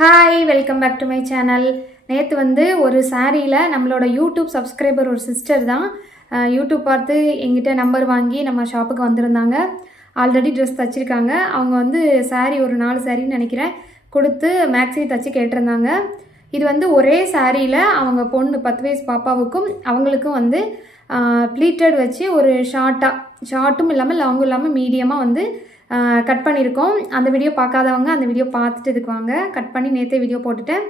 Hi, welcome back to my channel. நேற்று வந்து ஒரு சாரியில் நம்மளோட யூடியூப் சப்ஸ்கிரைபர் ஒரு சிஸ்டர் தான் யூடியூப் பார்த்து எங்கிட்ட நம்பர் வாங்கி நம்ம ஷாப்புக்கு வந்திருந்தாங்க. ஆல்ரெடி ட்ரெஸ் தைச்சிருக்காங்க. அவங்க வந்து சாரீ ஒரு 4 சாரின்னு நினைக்கிறேன் கொடுத்து மேக்ஸி தைச்சி கேட்டிருந்தாங்க. இது வந்து ஒரே சாரியில் அவங்க பொண்ணு 10 வயசு பாப்பாவுக்கும் அவங்களுக்கும் வந்து ப்ளீட்டட் வச்சு ஒரு ஷார்ட்டும் இல்லாமல் லாங்கும் இல்லாமல் மீடியமாக வந்து கட் பண்ணியிருக்கோம். அந்த வீடியோ பார்க்காதவங்க அந்த வீடியோ பார்த்துட்டு இதுக்கு வாங்க. கட் பண்ணி நேற்றே வீடியோ போட்டுட்டேன்.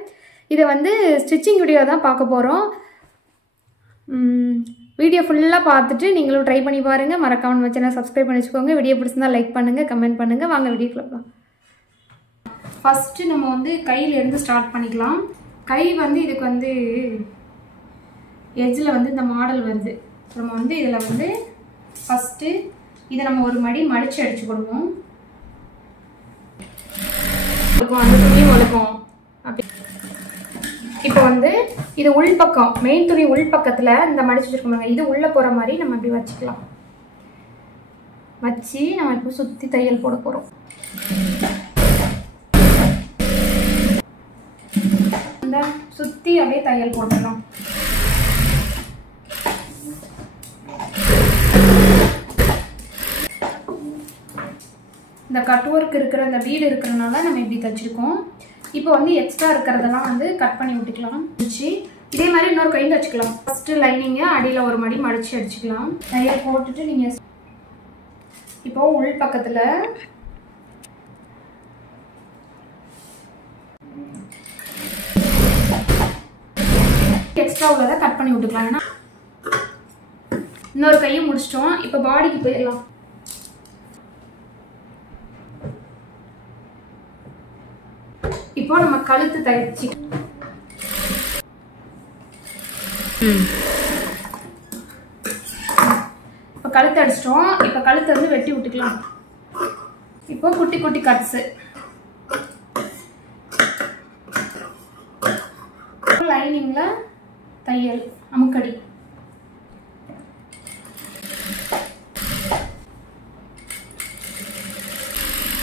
இதை வந்து ஸ்டிச்சிங் வீடியோ தான் பார்க்க போகிறோம். வீடியோ ஃபுல்லாக பார்த்துட்டு நீங்களும் ட்ரை பண்ணி பாருங்கள். மறக்காம நம்ம சேனல் சப்ஸ்கிரைப் பண்ணி வச்சுக்கோங்க. வீடியோ பிடிச்சிருந்தா லைக் பண்ணுங்கள், கமெண்ட் பண்ணுங்கள். வாங்க வீடியோக்குள்ள போகலாம். ஃபஸ்ட்டு நம்ம வந்து கையிலேருந்து ஸ்டார்ட் பண்ணிக்கலாம். கை வந்து இதுக்கு வந்து எட்ஜில் வந்து இந்த மாடல் வருது. நம்ம வந்து இதில் வந்து ஃபஸ்ட்டு இதை நம்ம ஒரு மடி மடித்து அடிச்சு கொடுப்போம். அந்த துணி ஒழுக்கும் அப்படி. இப்போ வந்து இது உள்பக்கம், மெயின் துணி உள்பக்கத்தில் இந்த மடிச்சு வச்சுருக்கோம். இது உள்ளே போகிற மாதிரி நம்ம இப்படி வச்சுக்கலாம். வச்சு நம்ம இப்போ சுற்றி தையல் போட போகிறோம். இந்த சுற்றி அப்படியே தையல் போட்டுடலாம். இந்த கட் ஒர்க் இருக்கிற இந்த பீடு இருக்கிறனால நம்ம இப்படி தைச்சிருக்கோம். இப்போ வந்து எக்ஸ்ட்ரா இருக்கிறதெல்லாம் வந்து கட் பண்ணி விட்டுக்கலாம். இதே மாதிரி இன்னொரு கையில் வச்சுக்கலாம். ஃபஸ்ட்டு லைனிங்கை அடியில் ஒரு மடி மடித்து அடிச்சுக்கலாம். தையல் போட்டுட்டு நீங்கள் இப்போ உள் பக்கத்தில் எக்ஸ்ட்ரா உள்ளதை கட் பண்ணி விட்டுக்கலாம். ஏன்னா இன்னொரு கையை முடிச்சிட்டோம். இப்போ பாடிக்கு போயிடலாம். இப்போ நம்ம கழுத்து தைச்சி இப்போ கழுத்து அடிச்சிட்டோம். இப்போ கழுத்தை வந்து வெட்டி விட்டுக்கலாம். இப்போ குட்டி குட்டி கட்ஸு லைனிங்ல தையல் அமுக்கடி.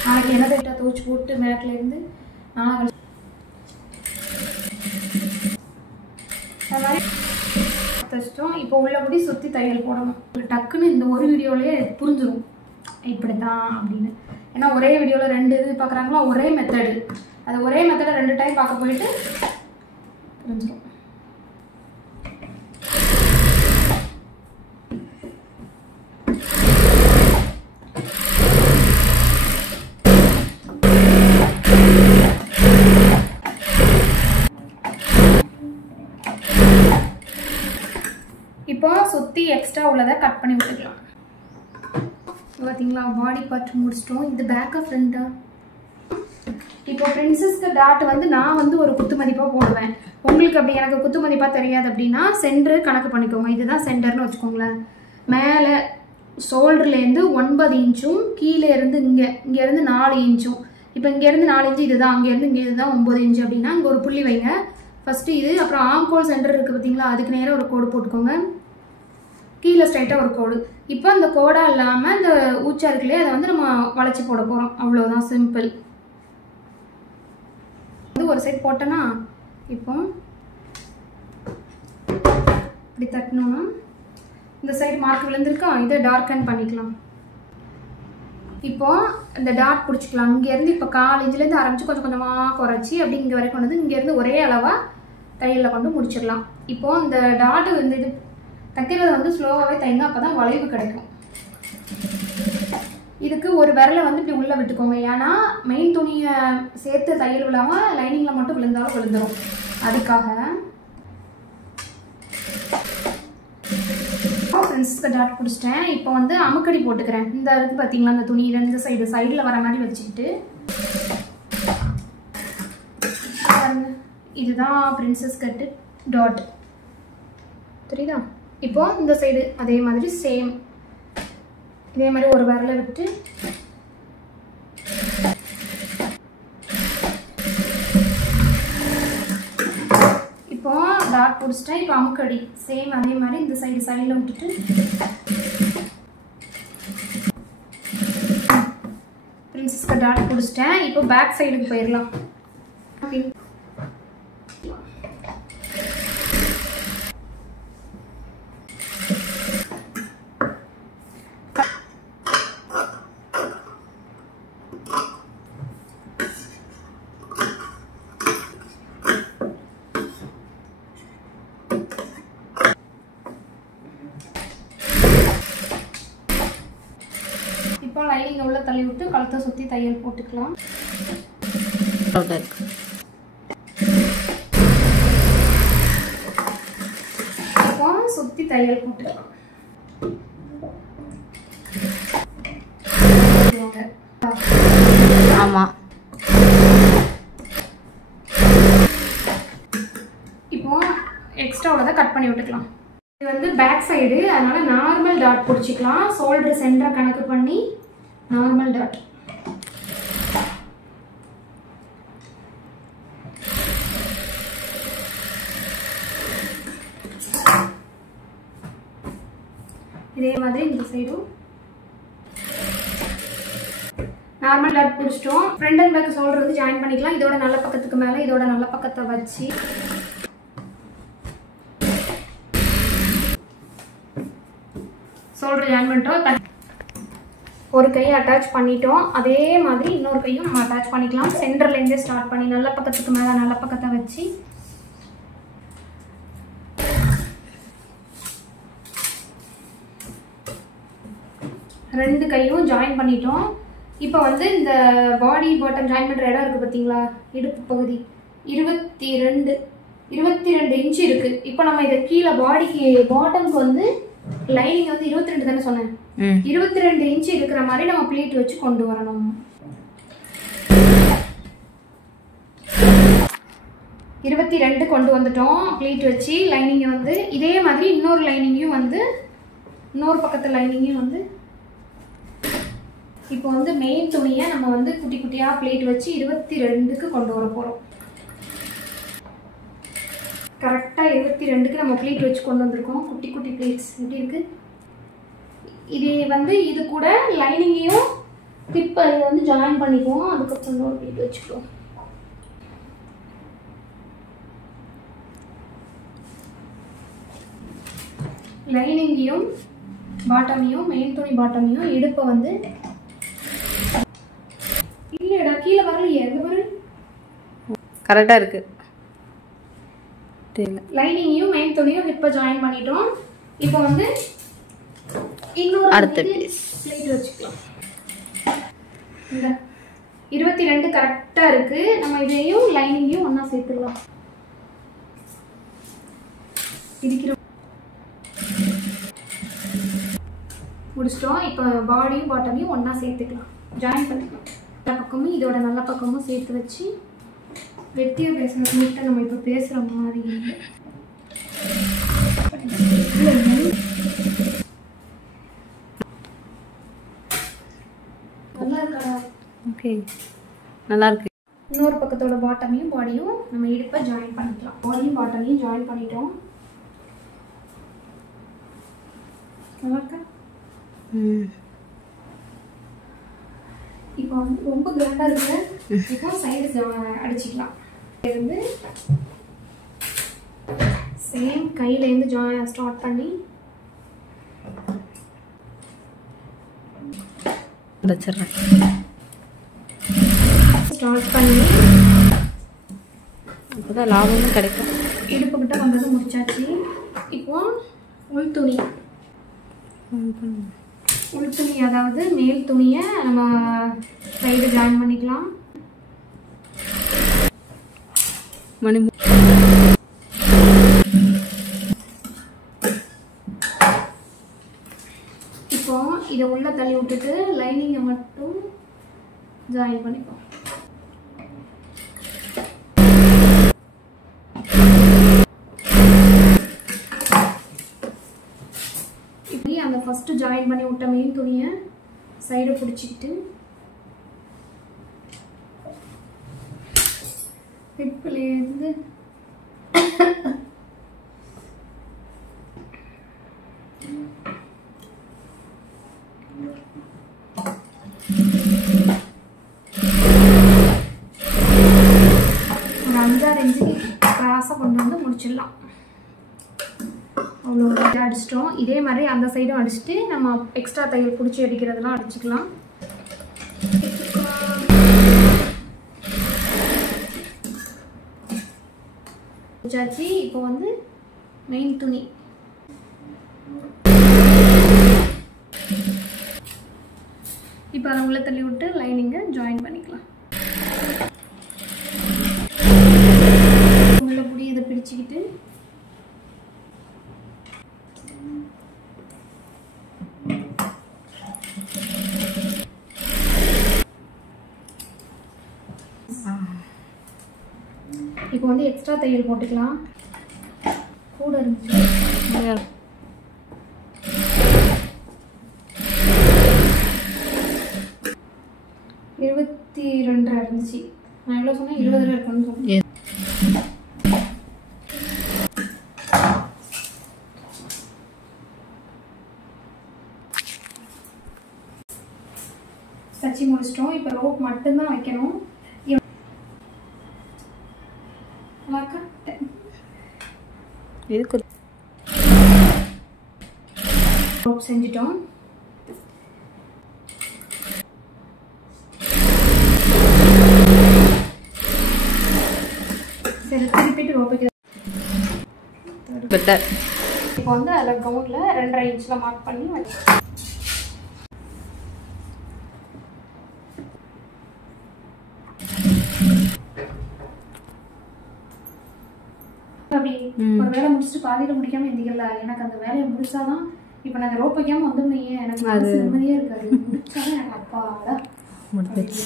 நாளைக்கு என்ன தைட்டா துவச்சி போட்டு மேட்ல இருந்து தைச்சிட்டோம். இப்போ உள்ளபடி சுற்றி தையல் போடணும். டக்குன்னு இந்த ஒரு வீடியோலயே புரிஞ்சிடும் இப்படிதான் அப்படின்னு. ஏன்னா ஒரே வீடியோவில் 2 இது பார்க்குறாங்களா, ஒரே மெத்தடு. அது ஒரே மெத்தடை 2 டைம் பார்க்க போயிட்டு புரிஞ்சிடும். இப்போ சுற்றி எக்ஸ்ட்ரா உள்ளதை கட் பண்ணி விட்டுக்கலாம். பார்த்தீங்களா, பாடி பார்ட் முடிச்சிட்டோம். இது பேக்கா ஃப்ரண்டா. இப்போ பிரின்சஸ்க்கு டாட் வந்து நான் வந்து ஒரு குத்து மதிப்பாக போடுவேன். உங்களுக்கு அப்படி எனக்கு குத்து மதிப்பாக தெரியாது அப்படின்னா சென்டரு கணக்கு பண்ணிக்கோங்க. இதுதான் சென்டர்னு வச்சுக்கோங்களேன். மேலே ஷோல்டர்லேருந்து 9 இன்ச்சும், கீழே இருந்து இங்கேருந்து 4 இன்ச்சும். இப்போ இங்கேருந்து 4 இன்ச்சு இதுதான், அங்கேருந்து இங்கே இதுதான் 9 இன்ச்சு அப்படின்னா இங்கே ஒரு புள்ளி வைங்க. ஃபஸ்ட்டு இது, அப்புறம் ஆம்கோல் சென்டர் இருக்குது பார்த்தீங்களா, அதுக்கு நேராக ஒரு கோடு போட்டுக்கோங்க. கீழே ஸ்ட்ரைட்டாக ஒரு கோடு. இப்போ அந்த கோடாக இல்லாமல் இந்த ஊச்சா இருக்குல்லையே அதை வந்து நம்ம வளைச்சி போட போகிறோம். அவ்வளோதான், சிம்பிள். வந்து ஒரு சைட் போட்டோன்னா இப்போ இப்படி தட்டணும்னா இந்த சைடு மார்க் விழுந்திருக்கா, இதை டார்க்கன் பண்ணிக்கலாம். இப்போ இந்த டாட் பிடிச்சிக்கலாம். இங்கேருந்து இப்போ 4 இன்ச்லேருந்து ஆரம்பித்து கொஞ்சம் கொஞ்சமாக குறைச்சி அப்படி இங்கே வரைக்கும் கொண்டு வந்து இங்கேருந்து ஒரே அளவாக தையலில் கொண்டு முடிச்சிடலாம். இப்போ இந்த டாட்டு வந்து இது தைக்கிறத வந்து ஸ்லோவாகவே தைங்க, அப்போ தான் வளைவு கிடைக்கும். இதுக்கு ஒரு விரலை வந்து இப்படி உள்ளே விட்டுக்கோங்க. ஏன்னா மெயின் துணியை சேர்த்து தையல் விழாமல் லைனிங்கில் மட்டும் விழுந்தாலும் விழுந்துடும். அதுக்காக பிரின்சஸ்க்கு டாட் பிடிச்சிட்டேன். இப்போ வந்து அமுக்கடி போட்டுக்கிறேன். இந்த இதுக்கு பார்த்தீங்களா, இந்த துணி இந்த சைடில் வர மாதிரி வச்சுக்கிட்டு இதுதான் பிரின்சஸ் கட்டு டாட் தெரியுதா. இப்போ இந்த சைடு அதே மாதிரி சேம் இதே மாதிரி ஒரு விரலை விட்டு இப்போ டாட் பிடிச்சிட்டேன். இப்போ அமுக்கடி சேம் அதே மாதிரி இந்த சைடில் விட்டுட்டு பிரின்சஸ்க்கு டாட் பிடிச்சிட்டேன். இப்போ பேக் சைடுக்கு போயிடலாம். இப்போ லைனிங் உள்ள தள்ளி விட்டு கழுத்தை சுற்றி தையல் போட்டுக்கலாம். இப்போ சுற்றி தையல் போட்டுக்கலாம். ஆமாம். இப்போ எக்ஸ்ட்ரா உள்ளதை கட் பண்ணி விட்டுக்கலாம். இது வந்து பேக் சைடு, அதனால நார்மல் டாட் பிடிச்சிக்கலாம். ஷோல்டர் சென்டரை கணக்கு பண்ணி நார்மல் டாட். இதே மாதிரி இந்த சைடும் நார்மல் டாட் பிடிச்சிட்டோம். ஃப்ரண்ட் அண்ட் பேக் ஷோல்டர் வந்து ஜாயின் பண்ணிக்கலாம். இதோட நல்ல பக்கத்துக்கு மேலே இதோட நல்ல பக்கத்தை வச்சு ஷோல்டர் ஜாயின் பண்ணிட்டோம். ஒரு கையை அட்டாச் பண்ணிட்டோம். அதே மாதிரி இன்னொரு கையும் நம்ம அட்டாச் பண்ணிக்கலாம். சென்டர்லேருந்தே ஸ்டார்ட் பண்ணி நல்ல பக்கத்துக்கு மேலே நல்ல பக்கத்தை வச்சு ரெண்டு கையும் ஜாயின் பண்ணிட்டோம். இப்போ வந்து இந்த பாடி பாட்டம் ஜாயின் பண்ணுற இடம் இருக்குது பார்த்தீங்களா, இடுப்பு பகுதி 22 இன்ச்சு இருக்குது. இப்போ நம்ம இதை கீழே பாடிக்கு பாட்டம்க்கு வந்து லைனிங் வந்து 22 தானே சொன்னேன். 22 இன்ச்சு இருக்கிற மாதிரி நம்ம ப்ளீட் வச்சு கொண்டு வரணும். 22 கொண்டு வந்துட்டோம் ப்ளீட் வச்சு. லைனிங்கை வந்து இதே மாதிரி இன்னொரு லைனிங்கையும் வந்து இன்னொரு பக்கத்து லைனிங்கையும் வந்து இப்போ வந்து மெயின் துணியை நம்ம வந்து குட்டி குட்டியாக ப்ளீட் வச்சு 22க்கு கொண்டு வர போகிறோம். கரெக்டாக 22க்கு நம்ம ப்ளீட் வச்சு கொண்டு வந்திருக்கோம். குட்டி குட்டி ப்ளீட்ஸ் எப்படி இருக்குது. இது வந்து இது கூட லைனிங்கையும் டிப்பை வந்து ஜாயின் பண்ணிக்குவோம். அதுக்கப்புறம் இன்னொரு ப்ளீட் வச்சுக்குவோம். லைனிங்கையும் பாட்டமையும் மெயின் துணி பாட்டமையும் இடுப்பை வந்து இல்லைடா கீழே வரலையே, அது பாரு கரெக்டாக இருக்கு. லைனிங்கையும் மெயின் துணியும் ஹிப்பை ஜாயின் பண்ணிட்டோம். இப்போ வந்து இன்னொரு அடுத்த பீஸ் ப்ளீட் வச்சுக்கலாம். இந்த 22 கரெக்டாக இருக்கு. நம்ம இதையும் லைனிங்கையும் ஒன்றா சேர்த்துக்கலாம். இருக்கிறோம் முடிச்சிட்டோம். இப்போ பாடியும் பாட்டமையும் ஒன்றா சேர்த்துக்கலாம், ஜாயின் பண்ணிக்கலாம். நல்ல பக்கமும் இதோட நல்ல பக்கமும் சேர்த்து வச்சு வெட்டியாக பேசுகிற மீட்டை நம்ம இப்போ பேசுகிற மாதிரி நல்லா இருக்கா? ஓகே, நல்லா இருக்கு. இன்னொரு பக்கத்தோட பாட்டமையும் பாடியும் நம்ம இடுப்பை ஜாயின் பண்ணிக்கலாம். பாடியும் பாட்டமையும் ஜாயின் பண்ணிட்டோம். நல்லா இருக்கா? இப்போ வந்து ரொம்ப கிராண்டாக இருக்கு. இப்போ சைடு அடிச்சுக்கலாம். இருந்து சேம் கையிலேருந்து ஸ்டார்ட் பண்ணி ஸ்டார்ட் பண்ணி அப்போதான் லாபமும் கிடைக்கும். இடுப்புக்கிட்ட வந்தது முடிச்சாச்சு. இப்போ உள் துணி அதாவது மேல் துணியை நம்ம சைடு ஜாயின் பண்ணிக்கலாம். மணி இப்போ இதை உள்ள தள்ளி விட்டுட்டு லைனிங்கை மட்டும் ஜாயின் பண்ணிப்போம். இப்படி அந்த ஃபர்ஸ்ட் ஜாயின் பண்ணி விட்ட மெயின் துணியை சைடு பிடிச்சிக்கிட்டு ஹிப்லேருந்து கிராஸாக கொண்டு வந்து முடிச்சிடலாம். அவ்வளோ அடிச்சிட்டோம். இதே மாதிரி அந்த சைடும் அடிச்சுட்டு நம்ம எக்ஸ்ட்ரா தையல் பிடிச்சி அடிக்கிறதெல்லாம் அடிச்சுக்கலாம். முடிச்சாச்சு. இப்போ வந்து மெயின் துணி இப்போ அதை உள்ள தள்ளி விட்டு லைனிங்கை ஜாயின் பண்ணிக்கலாம். உள்ள புடி இதை பிடிச்சிக்கிட்டு இப்போ வந்து எக்ஸ்ட்ரா தையல் போட்டுக்கலாம். கூட இருந்துச்சு 22 இருந்துச்சு. நான் எவ்வளோ சொன்னேன்? 20 இருக்குன்னு சொன்னேன். தச்சு முடிச்சிட்டோம். இப்போ ரோப் மட்டும்தான் வைக்கணும். ரோப் செஞ்சிட்டோம். சரி, திருப்பிட்டு ரோப் வைக்க. இப்போ வந்து அதில் கவுண்டில் 2.5 இன்ச்சில் மார்க் பண்ணி வச்சு அப்படி ஒரு வேலை முடிச்சுட்டு பாதியில முடிக்காம எந்திக்கல. எனக்கு அந்த வேலையை முடிச்சாதான் இப்ப நான் ரோப் வைக்காம வந்துமே எனக்கு நிம்மதியே இருக்காது. முடிச்சாதான் எனக்கு அப்பாடா முடிச்சு.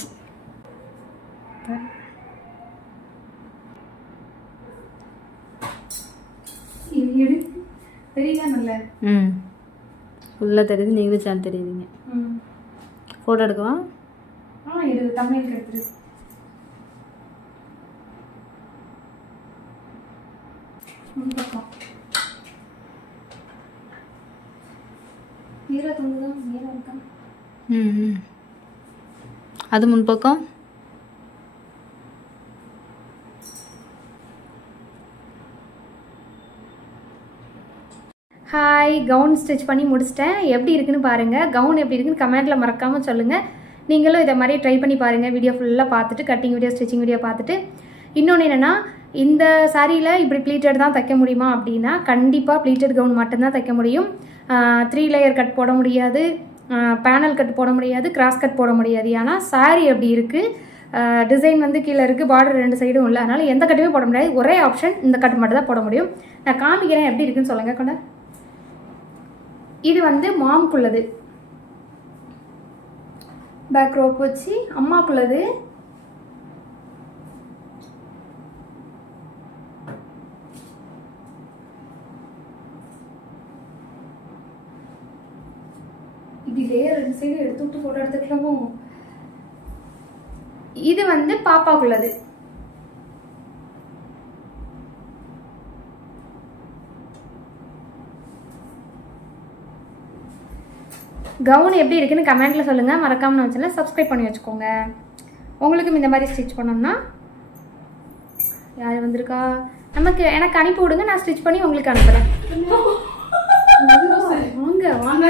தெரியுதா? நல்ல உள்ள தெரியுது. நீங்களும் சேனல் தெரியுதுங்க. போட்டோ எடுக்கவா? இது தமிழுக்கு எடுத்துரு. முன்பக்கம் நீரா தொங்குதான். நீரா இருக்கா? அது முன்பக்கம். ஹாய், கவுன் ஸ்டிச் பண்ணி முடிச்சிட்டேன். எப்படி இருக்குன்னு பாருங்கள். கவுன் எப்படி இருக்குன்னு கமெண்ட்டில் மறக்காமல் சொல்லுங்கள். நீங்களும் இதை மாதிரி ட்ரை பண்ணி பாருங்கள். வீடியோ ஃபுல்லாக பார்த்துட்டு, கட்டிங் வீடியோ, ஸ்டிச்சிங் வீடியோ பார்த்துட்டு. இன்னொன்று என்னென்னா, இந்த சாரியில் இப்படி ப்ளீட்டட் தான் தைக்க முடியுமா அப்படின்னா, கண்டிப்பாக ப்ளீட்டட் கவுன் மட்டும்தான் தைக்க முடியும். 3 லேயர் கட் போட முடியாது, பேனல் கட் போட முடியாது, கிராஸ் கட் போட முடியாது. ஏன்னா சாரி அப்படி இருக்குது. டிசைன் வந்து கீழே இருக்குது, பார்டர் 2 சைடும் இல்லை. அதனால் எந்த கட்டுமே போட முடியாது. ஒரே ஆப்ஷன் இந்த கட்டு மட்டும் தான் போட முடியும். நான் காமிக்கிறேன் எப்படி இருக்குன்னு சொல்லுங்கள். கொண்ட இது வந்து மாம்குள்ளது, பேக் ரோப் வச்சு. அம்மாக்குள்ளது இதுலயே 2 சைடு எடுத்து விட்டு போட்டோ எடுத்துக்கலாமோ. இது வந்து பாப்பாக்குள்ளது. கவுன் எப்படி இருக்குன்னு கமெண்ட்ல சொல்லுங்க. மறக்காம நம்ம சேனலை சப்ஸ்கிரைப் பண்ணி வச்சுக்கோங்க. உங்களுக்கும் இந்த மாதிரி ஸ்டிச் பண்ணோம்னா, யார் வந்திருக்கா எனக்கு அனுப்பி விடுங்க. நான் ஸ்டிச் பண்ணி உங்களுக்கு அனுப்புறேன். வாங்க வாங்க.